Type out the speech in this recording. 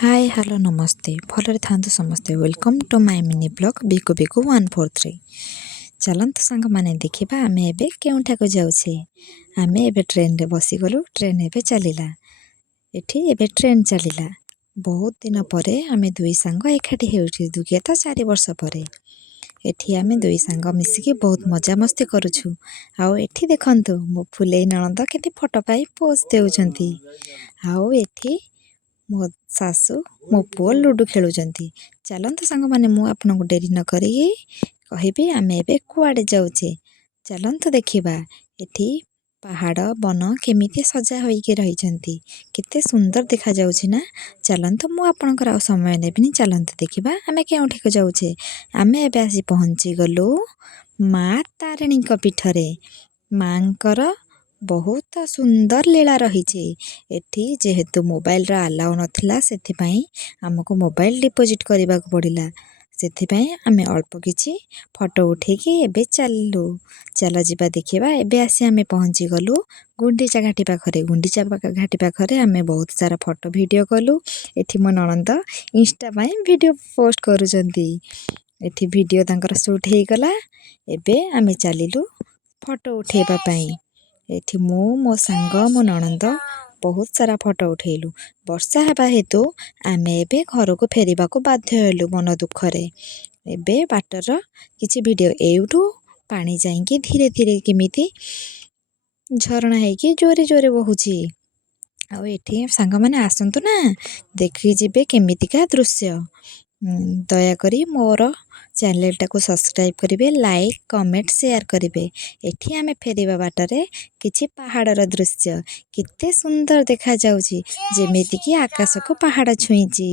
Hi hello नमस्ते भलरे थांतु समस्ते welcome to my mini blog Biku Biku 143 चलत सांग माने देखिबा आमे एबे केउठा को जाउछे। आमे एबे ट्रेन रे बसी गलु। ट्रेन एबे चलिला। एठी एबे ट्रेन चलिला। बहुत दिन परे आमे दुई सांग एकाठी हेउछि। दुगे त 4 वर्ष परे एठी आमे दुई सांग मिसिकी बहुत मजा मस्ती करूछु। आउ एठी देखंतु मो फुलेई ननंद केते फोटो पाई पोज देउछंती। आउ एठी मो सासु मो पुओ लूडो खेलुचंती। चलंतु सांग माने मु आपनको डेरी न करी कहिबी आमे एबे कुआडे जाउछे। चलंतु देखिबा एठी पहाड़ बन केमिति सजा होई के रहिचंती। केते सुंदर देखा जाउछि ना। चलंतु मु आपनकर आ समय नेबिनी। चलंतु देखिबा आमे केउठी को जाउछे। आमे एबे आसी पहुंची गलु मा तारिणी को पीठरे। मांकर बहुत सुंदर लीला रही छे। एठी जेहेतु मोबाइल रा अलाउ नथिला सेथि पई हमको मोबाइल डिपॉजिट करबा को पड़िला। सेथि पई आमे अल्प किछि फोटो उठे के एबे चललु। चला जिबा देखिबा एबे आसी आमे पहुंची गलु गुंडीचा घाटी पाखरे। गुंडीचा घाटी पाखरे आमे बहुत सारा फोटो वीडियो कलु। एठी मो ननंद इंस्टा पई वीडियो पोस्ट करूचंती। एठी वीडियो तांकर शूट हेई गला। एबे आमे चलिलु फोटो उठेबा पई। एठी मो सांग मो ननंद बहुत सारा फोटो उठेलु। वर्षा हेबा हेतु आमे एबे घर को फेरिबा को बाध्य हेलु मन दुखरे। एबे बाटर किछि वीडियो एउठू पानी जाईकी धीरे धीरे केमिति झरणा हेकी जोरे जोरे बहुची। आउ एठी सांग माने आसंतु ना देखि जिबे केमितिका दृश्य। दया करी मोर चैनल टाको सब्सक्राइब करिवे, लाइक कमेंट शेयर करिवे। एठी आमे फेरिबा बाटरे किछि पहाड़र दृश्य केते सुंदर देखा जाउची। जेमिति कि आकाश को पहाड़ छुईची।